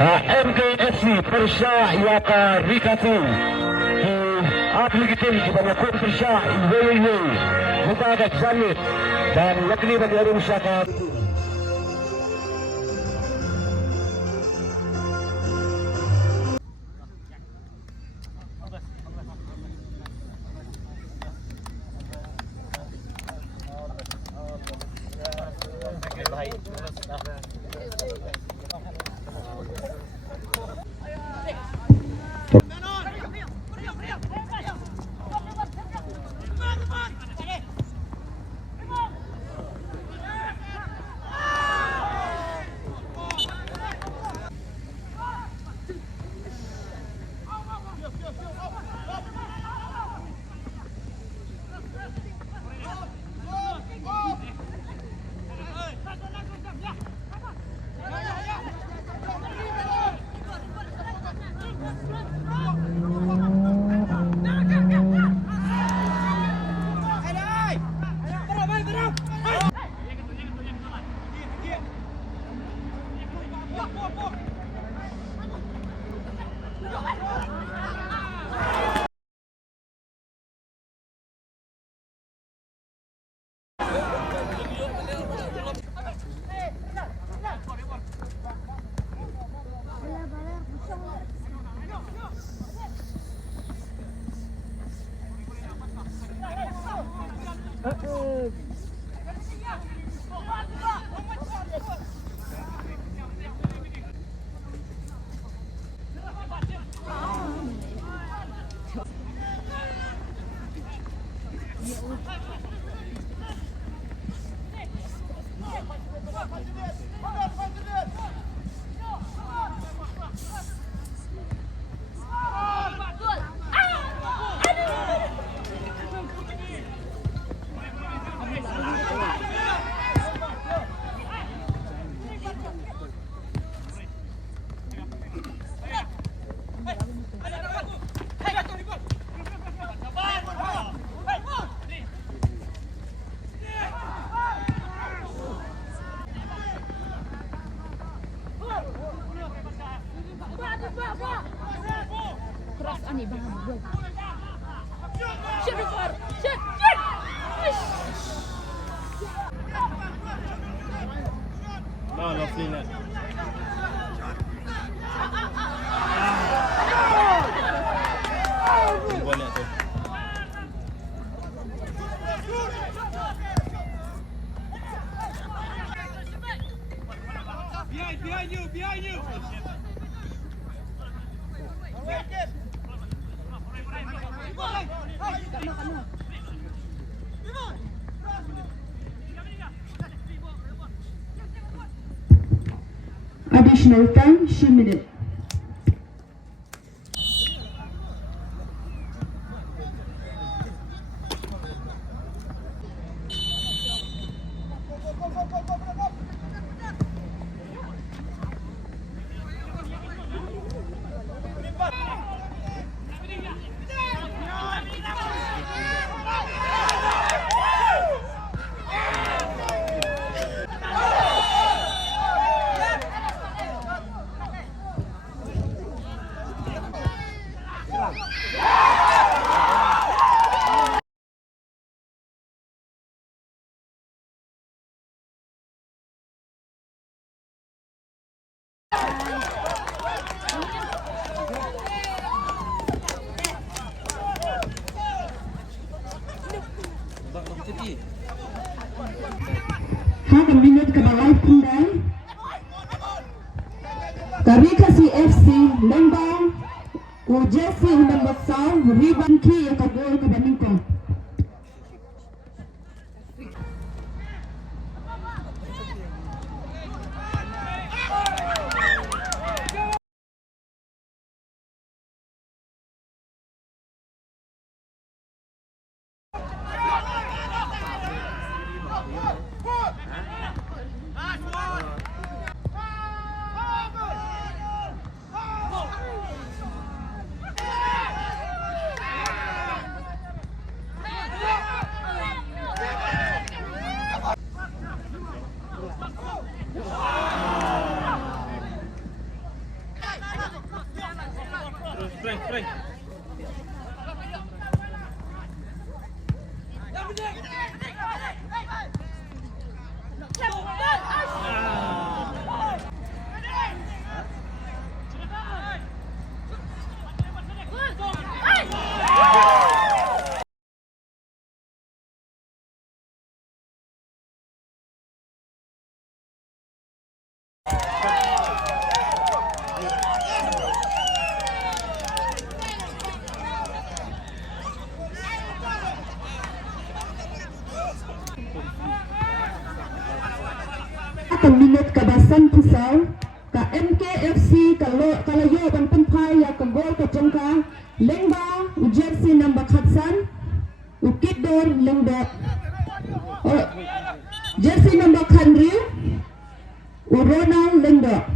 MKSI persyayaka rikatu aplikitin kepada kum persyah iwewe kita agak samit dan yakni bagi arum syaka. Behind you! Additional time, 10 minutes. Hanya minit ke bawah tinggal KHASI FC Lembang Ujesi nombor 1 Riban Ki yang kagol ke Baningko. Atang minit kabasan pusau ka MKFC kalayo bang penpai ya ka gol ka jongka lengba u jersey number khatsan u kidor lengda jersey number khandriu u Ronald lengda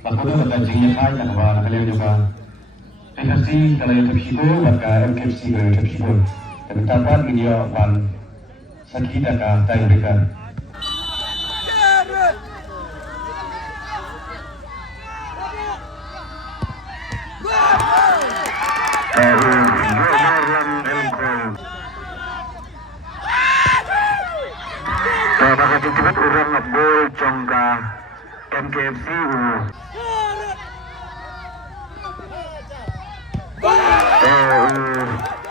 Bakulah pada jenis hal yang bawa kalian juga. KHASI kalau yang terkibur maka MKFC kalau yang terkibur. Dan betapa video akan sakit akan saya berikan. Bakal cepat orang ngebol congga MKFC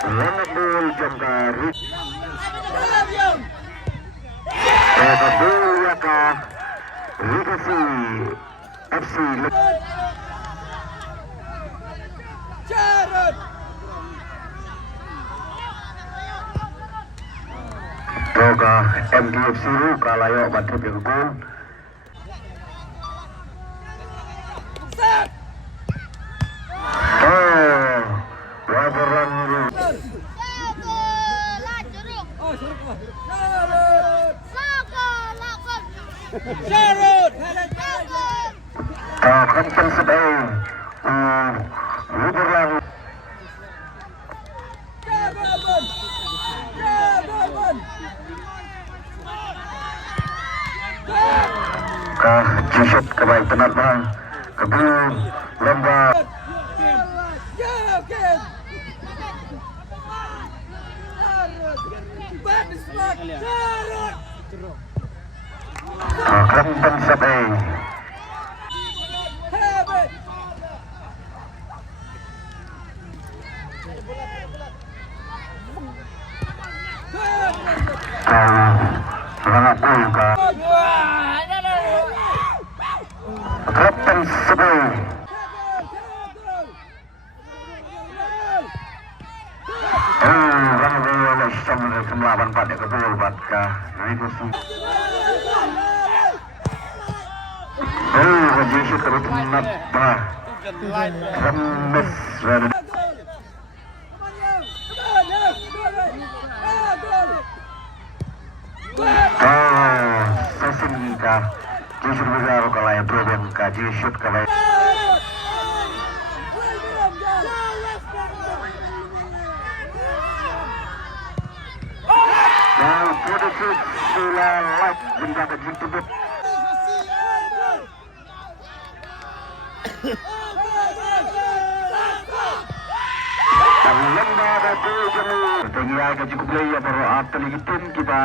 ngebol congga ngebol ya ka Rikasi FC Toga MKFC kalayo Patarim yang gol. Kampen sedang berlang. Jusut kebaik penat bang, kebun lembab. Kampen sedang. Sangat angka. Kapten sedang. Rang oleh semelawan pada kebul batka. Rikusi. Jusut terus menat bah. Sesing ka justru besar kalau yang problem kaji shoot kalau yang produksi sudah live menjaga jemput Lembah datu jemu tinggi agak cukup lagi baru atlet kita